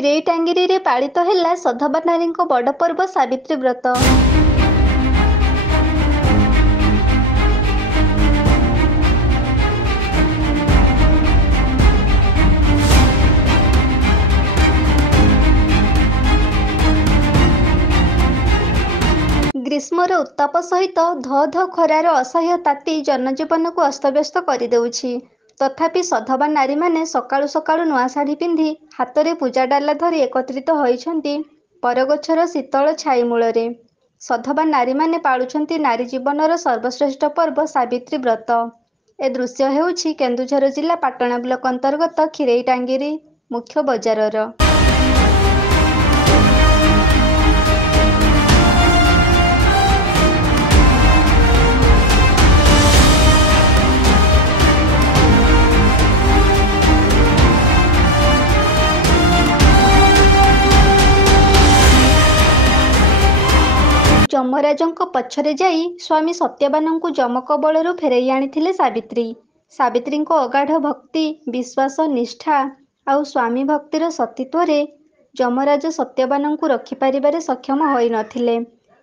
ଖିରେଇଟାଙ୍ଗିରିରେ ପାଳିତ ହେଲା ସଧବା ନାରୀଙ୍କ ବଡ଼ ପର୍ବ ସାବିତ୍ରୀ ବ୍ରତ। ଗ୍ରୀଷ୍ମର ଉତ୍ତାପ ସହିତ ଧୋ ଧୋ ଖରାର ଅସହ୍ୟ ତାତି ଜନଜୀବନକୁ ଅସ୍ତବ୍ୟସ୍ତ କରିଦେଉଛି। ତଥାପି ସଧବା ନାରୀମାନେ ସକାଳୁ ସକାଳୁ ନୂଆ ଶାଢ଼ୀ ପିନ୍ଧି ହାତରେ ପୂଜା ଡାଲା ଧରି ଏକତ୍ରିତ ହୋଇଛନ୍ତି ବରଗଛର ଶୀତଳ ଛାଇ ମୂଳରେ। ସଧବା ନାରୀମାନେ ପାଳୁଛନ୍ତି ନାରୀ ଜୀବନର ସର୍ବଶ୍ରେଷ୍ଠ ପର୍ବ ସାବିତ୍ରୀ ବ୍ରତ। ଏ ଦୃଶ୍ୟ ହେଉଛି କେନ୍ଦୁଝର ଜିଲ୍ଲା ପାଟଣା ବ୍ଲକ ଅନ୍ତର୍ଗତ ଖିରେଇଟାଙ୍ଗିରି ମୁଖ୍ୟ ବଜାରର। ଯମରାଜଙ୍କ ପଛରେ ଯାଇ ସ୍ୱାମୀ ସତ୍ୟବାନଙ୍କୁ ଯମ କବଳରୁ ଫେରାଇ ଆଣିଥିଲେ ସାବିତ୍ରୀ। ସାବିତ୍ରୀଙ୍କ ଅଗାଢ଼ ଭକ୍ତି, ବିଶ୍ୱାସ, ନିଷ୍ଠା ଆଉ ସ୍ୱାମୀ ଭକ୍ତିର ସତୀତ୍ୱରେ ଯମରାଜ ସତ୍ୟବାନଙ୍କୁ ରଖିପାରିବାରେ ସକ୍ଷମ ହୋଇନଥିଲେ।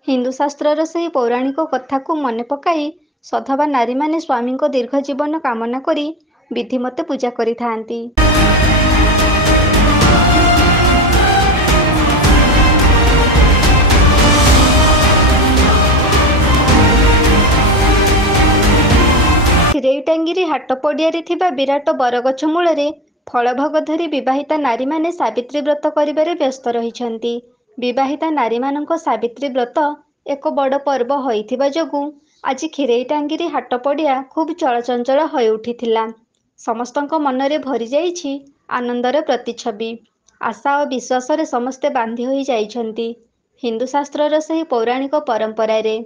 ହିନ୍ଦୁ ଶାସ୍ତ୍ରର ସେହି ପୌରାଣିକ କଥାକୁ ମନେ ପକାଇ ସଧବା ନାରୀମାନେ ସ୍ୱାମୀଙ୍କ ଦୀର୍ଘ ଜୀବନ କାମନା କରି ବିଧିମତେ ପୂଜା କରିଥାନ୍ତି। ଖିରେଇଟାଙ୍ଗିରି ହାଟ ପଡ଼ିଆରେ ଥିବା ବିରାଟ ବରଗଛ ମୂଳରେ ଫଳଭୋଗ ଧରି ବିବାହିତା ନାରୀମାନେ ସାବିତ୍ରୀ ବ୍ରତ କରିବାରେ ବ୍ୟସ୍ତ ରହିଛନ୍ତି। ବିବାହିତା ନାରୀମାନଙ୍କ ସାବିତ୍ରୀ ବ୍ରତ ଏକ ବଡ଼ ପର୍ବ ହୋଇଥିବା ଯୋଗୁଁ ଆଜି ଖିରେଇଟାଙ୍ଗିରି ହାଟ ପଡ଼ିଆ ଖୁବ୍ ଚଳଚଞ୍ଚଳ ହୋଇଉଠିଥିଲା। ସମସ୍ତଙ୍କ ମନରେ ଭରିଯାଇଛି ଆନନ୍ଦର ପ୍ରତିଛବି। ଆଶା ଓ ବିଶ୍ୱାସରେ ସମସ୍ତେ ବାନ୍ଧି ହୋଇ ଯାଇଛନ୍ତି ହିନ୍ଦୁ ଶାସ୍ତ୍ରର ସେହି ପୌରାଣିକ ପରମ୍ପରାରେ।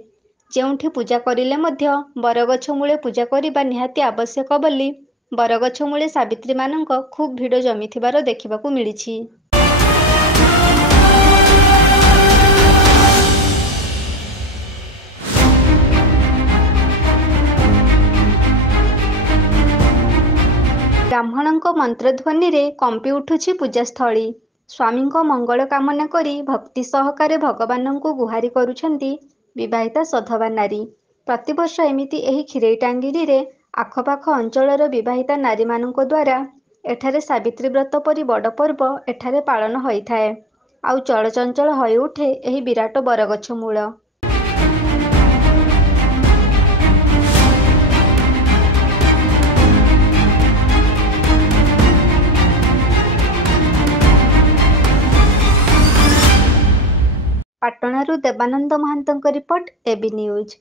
ଯେଉଁଠି ପୂଜା କରିଲେ ମଧ୍ୟ ବରଗଛ ମୂଳେ ପୂଜା କରିବା ନିହାତି ଆବଶ୍ୟକ ବୋଲି ବରଗଛ ମୂଳେ ସାବିତ୍ରୀମାନଙ୍କ ଖୁବ୍ ଭିଡ଼ ଜମିଥିବାର ଦେଖିବାକୁ ମିଳିଛି। ବ୍ରାହ୍ମଣଙ୍କ ମନ୍ତ୍ରଧ୍ୱନିରେ କମ୍ପି ଉଠୁଛି ପୂଜାସ୍ଥଳୀ। ସ୍ୱାମୀଙ୍କ ମଙ୍ଗଳ କାମନା କରି ଭକ୍ତି ସହକାରେ ଭଗବାନଙ୍କୁ ଗୁହାରି କରୁଛନ୍ତି ବିବାହିତା ସଧବା ନାରୀ। ପ୍ରତିବର୍ଷ ଏମିତି ଏହି ଖିରେଇଟାଙ୍ଗିରିରେ ଆଖପାଖ ଅଞ୍ଚଳର ବିବାହିତା ନାରୀମାନଙ୍କ ଦ୍ୱାରା ଏଠାରେ ସାବିତ୍ରୀ ବ୍ରତ ପରି ବଡ଼ ପର୍ବ ଏଠାରେ ପାଳନ ହୋଇଥାଏ। ଆଉ ଚଳଚଞ୍ଚଳ ହୋଇଉଠେ ଏହି ବିରାଟ ବରଗଛ ମୂଳ। ପାଟଣାରୁ ଦେବାନନ୍ଦ ମହାନ୍ତଙ୍କ ରିପୋର୍ଟ, এবি ନ୍ୟୁଜ୍।